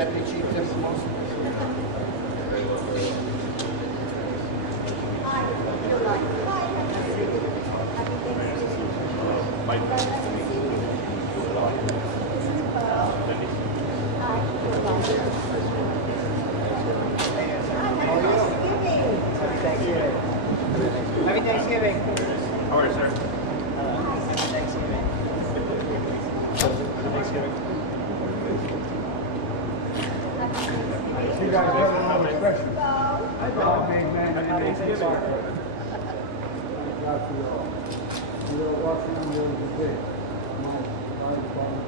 Deputy Chief Tim Most. Happy Thanksgiving. How are you, sir? Happy Thanksgiving. Happy Thanksgiving. You guys have another expression. Hi, Bob. Happy Thanksgiving. God for you all. You know, walking around there was a day. My fire department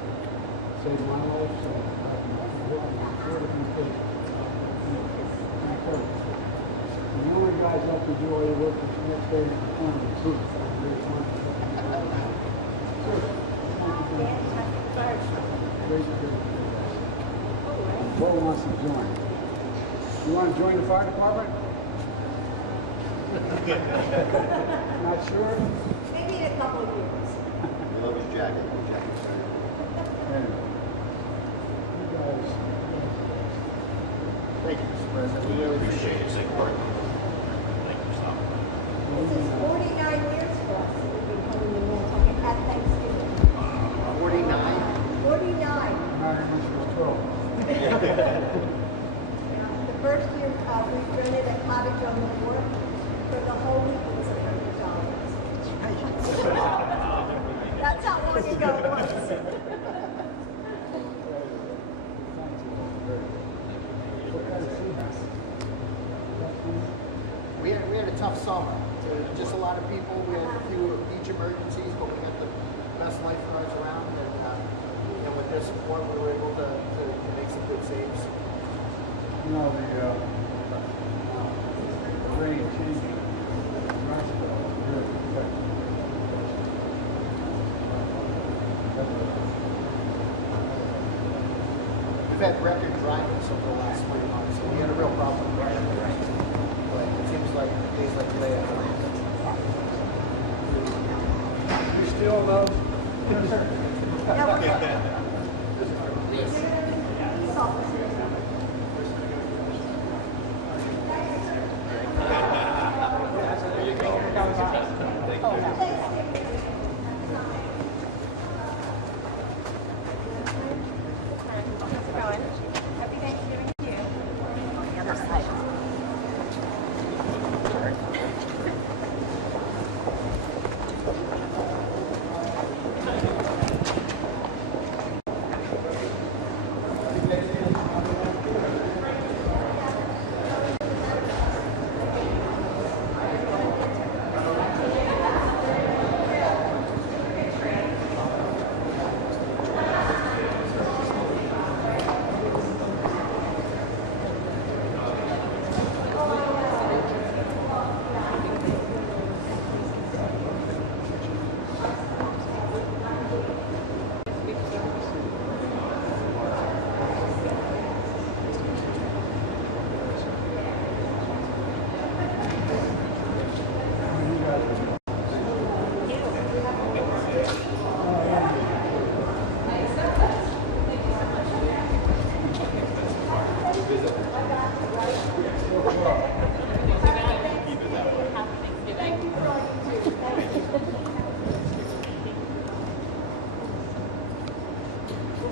saved my life, so I'm sure to be paid. And the only guys have to do all your work is the next day to perform the truth. Bo wants to join. You want to join the fire department? Not sure? Maybe in a couple of years. I love his jacket. Anyway. You guys. Thank you, Mr. President. We really appreciate your support. Thank you, Tom. This is 49 years for us that we've been coming to Nantucket at Thanksgiving. 49. 49. Not even she was 12. The first year we rented a cottage on the wharf for the whole week. It was $100. That's how long ago it was. We had a tough summer. Just a lot of people. We had a few beach emergencies, but we got the best lifeguards around. And with their support, we were able to make some good saves. You know, the rain changing. We've had record dryness over the last 3 months, so we had a real problem with rain. But it seems like days like today have rain. You still love? Yeah, we're Happy Thanksgiving to you. On the other side.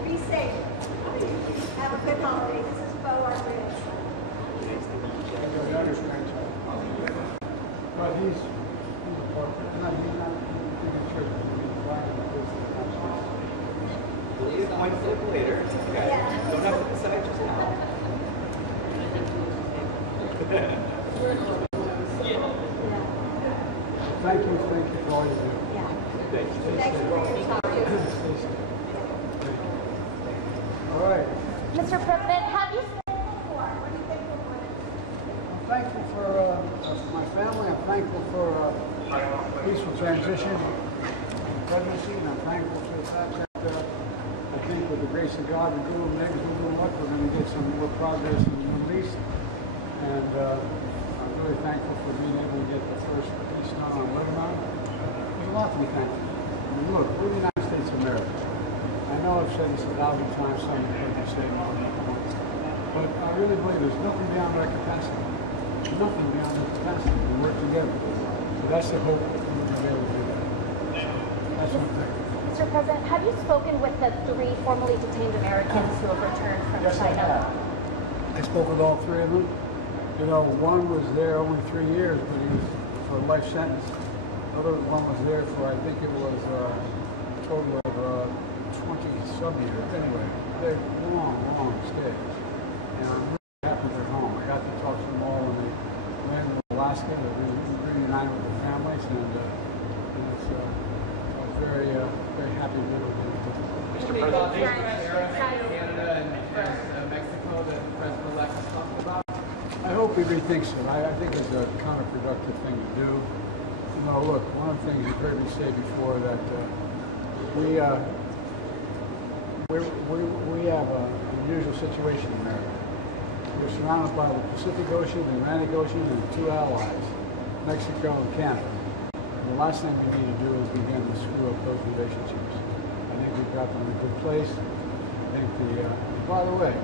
Be safe. Have a good holiday. This is Bo, our grandson. But he's a part, not in church. You might flip later. It's okay. Yeah. Don't have to decide just now. Thank you for all you do. Yeah. Thank you. Thanks for your time. All right. Mr. President, have you I'm thankful for my family. I'm thankful for peaceful transition and pregnancy, and I'm thankful for the fact that I think with the grace of God and Google Next, Google Luck, we're going to get some more progress in the Middle East. And I'm really thankful for being able to get the first peace done on Lebanon. There's a lot to be thankful for. I mean, look, we're the United States of America. I know I've said this 1,000 times, some of you heard me say it. But I really believe there's nothing beyond our capacity. Nothing beyond our capacity. We work together. So that's the hope that we'll be able to do that. That's one thing. Mr. President, have you spoken with the 3 formerly detained Americans who have returned from Yes, I China? have. I spoke with all 3 of them. You know, one was there only 3 years, but he was for a life sentence. The other one was there for, I think it was a total of 20-some years. Anyway, they're long stay. And I'm really happy they're home. I got to talk to them all when they landed in Alaska. They're reunited with their families, and it's, I was very happy to be able to do it. Mr. President, Canada and Mexico that President-elect is talking about? I hope he rethinks it. I think it's a counterproductive thing to do. You know, look, one of the things you've heard me say before that we have an unusual situation in America. We're surrounded by the Pacific Ocean, the Atlantic Ocean, and 2 allies, Mexico and Canada. And the last thing we need to do is begin to screw up those relationships. I think we've got them in a good place. I think by the way,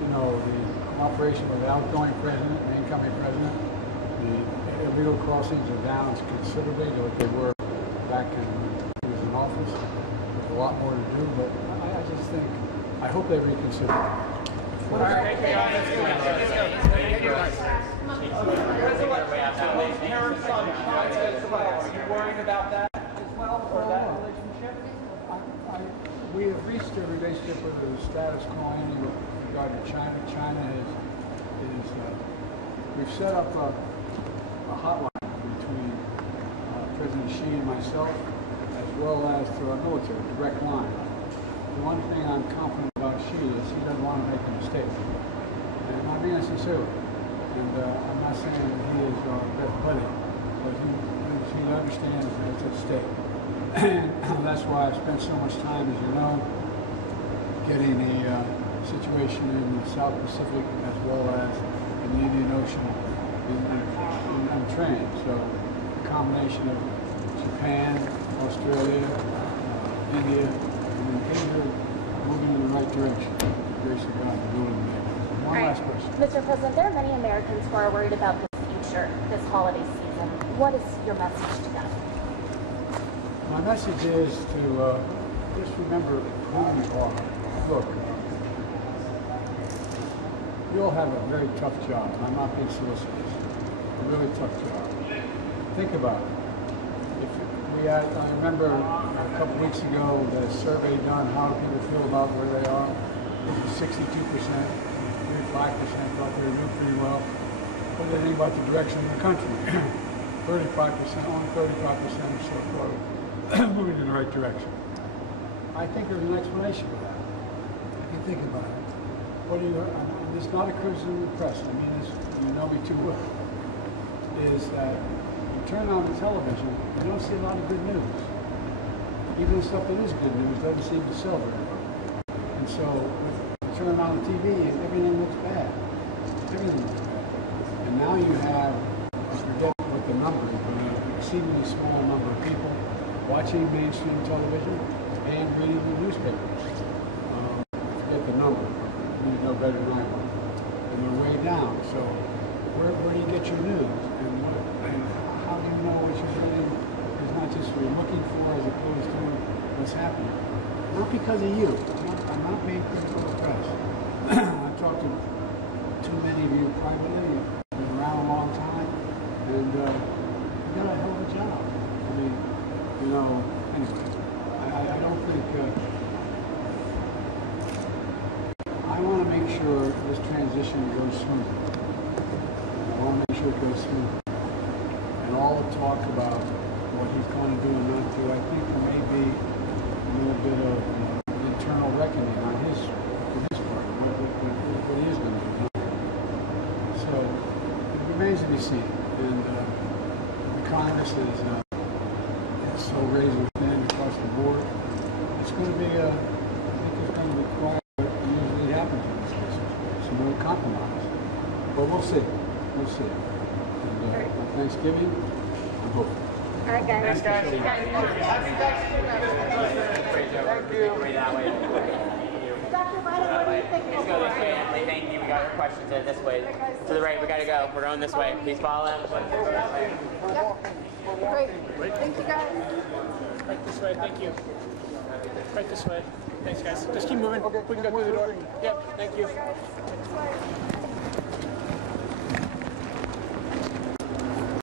you know, the cooperation with the outgoing president and the incoming president, the illegal crossings are down considerably to what they were back when he was in office. There's a lot more to do, but I just think, I hope they reconsider. All right, thank you. Tariffs on China as well. Are you worried about that as well, or that relationship? We have reached a relationship with the status quo with regard to China. China we've set up a hotline between President Xi and myself, as well as to our military, direct line. The one thing I'm confident about Xi is he doesn't want to make a mistake. And I mean that sincerely. And I'm not saying that he is our best buddy, but he understands that it's at stake. And that's why I've spent so much time, as you know, getting the situation in the South Pacific as well as in the Indian Ocean in training. So a combination of Japan, Australia, India, and things are moving in the right direction. Grace of God, we're doing it. One last question. Mr. President, there are many Americans who are worried about the future this holiday season. What is your message to them? My message is to just remember who you are. Look, you all have a very tough job. I'm not being solicitous. A really tough job. Think about it. I remember a couple weeks ago the survey done, how do people feel about where they are? It was 62%, 35% thought they were doing pretty well. What do they think about the direction of the country? 35%, only 35% or so thought moving in the right direction. I think there's an explanation for that. If you think about it. And it's not a criticism of the press, I mean this, you know me too well, is that you turn on the television, you don't see a lot of good news. Even the stuff that is good news doesn't seem to sell very well. And so, you turn on the TV and everything looks bad. Everything looks bad. And now you have, I forget what the number is, but an exceedingly small number of people watching mainstream television and reading the newspapers. I forget the number. You know better than I would. And they're way down. So where do you get your news? And how do you know what you're getting is not just what you're looking for as opposed to what's happening? Not because of you. I'm not being critical of the press. I've talked to too many of you privately. You've been around a long time. And you've got a hell of a job. I mean, you know, anyway, I don't think... I want to make sure this transition goes smoothly. I want to make sure it goes smoothly. And all the talk about what he's going to do and not do, I think there may be a little bit of internal reckoning on his part, what he is going to do. So it remains to be seen. And the Congress is so razor thin across the board. It's going to be I think it's going to require some real compromise. But we'll see. We'll see. And on Thanksgiving, I'm hoping. All right, guys. Thank you. Dr. Ryder, what do you think? Let's go this way, Emily. Thank you. We got our questions in this way. To the right, we gotta go. We're going this way. Please follow them. Great. Thank you, guys. Right this way, thank you. Right this way. Thanks, guys. Just keep moving. We can go through the door. Yep, thank you. This way.